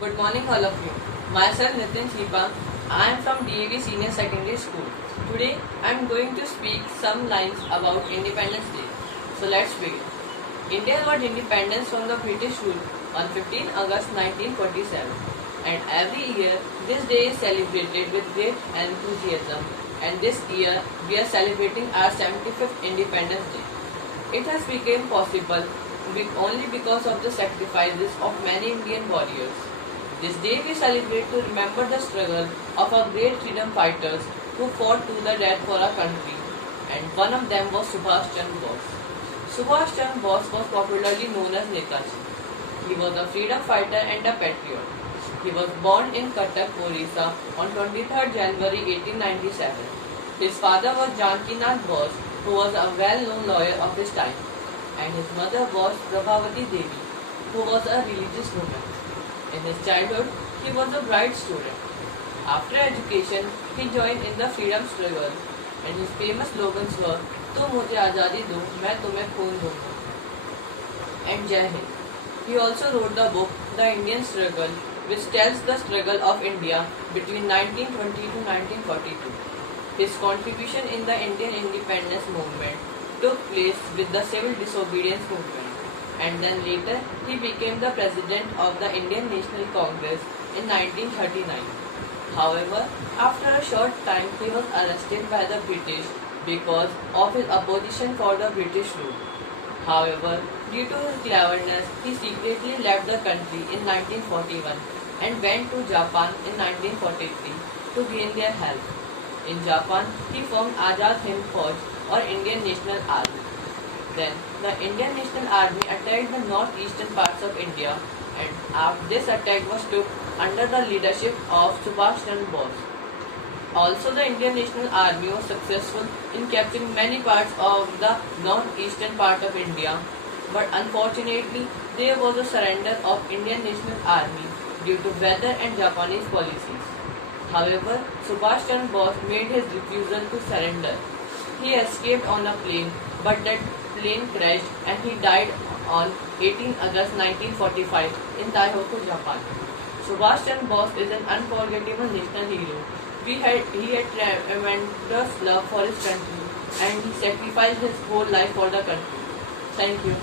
Good morning all of you. Myself Nitin Sipa. I am from DAV Senior Secondary School. Today I am going to speak some lines about Independence Day. So let's begin. India got independence from the British rule on 15 August 1947, and every year this day is celebrated with great enthusiasm, and this year we are celebrating our 75th Independence Day. It has become possible only because of the sacrifices of many Indian warriors. This day we celebrate to remember the struggle of our great freedom fighters who fought to the death for our country, and one of them was Subhash Chandra Bose. Subhash Chandra Bose was popularly known as Netaji. He was a freedom fighter and a patriot. He was born in Cuttack, Orissa on 23rd January 1897. His father was Janaki Nath Bose, who was a well-known lawyer of his time, and his mother was Prabhavati Devi, who was a religious woman. In his childhood, he was a bright student. After education, he joined in the freedom struggle, and his famous slogans were "तुम मुझे आज़ादी दो, मैं तुम्हें खून दूंगा" and Jai Hind. He also wrote the book The Indian Struggle, which tells the struggle of India between 1920 to 1942. His contribution in the Indian independence movement took place with the civil disobedience movement, and then later he became the president of the Indian National Congress in 1939. However, after a short time he was arrested by the British because of his opposition for the British rule. However, due to his cleverness, he secretly left the country in 1941 and went to Japan in 1943 to gain their help. In Japan, he formed Azad Hind Fauj or Indian National Army. Then, the Indian National Army attacked the northeastern parts of India, and this attack was took under the leadership of Subhash Chandra Bose. Also, the Indian National Army was successful in capturing many parts of the northeastern part of India, but unfortunately, there was a surrender of Indian National Army due to weather and Japanese policies. However, Subhash Chandra Bose made his refusal to surrender. He escaped on a plane, but that plane crashed and he died on 18 August 1945 in Taihoku, Japan. Subhash Chandra Bose is an unforgettable national hero. He had tremendous love for his country, and he sacrificed his whole life for the country. Thank you.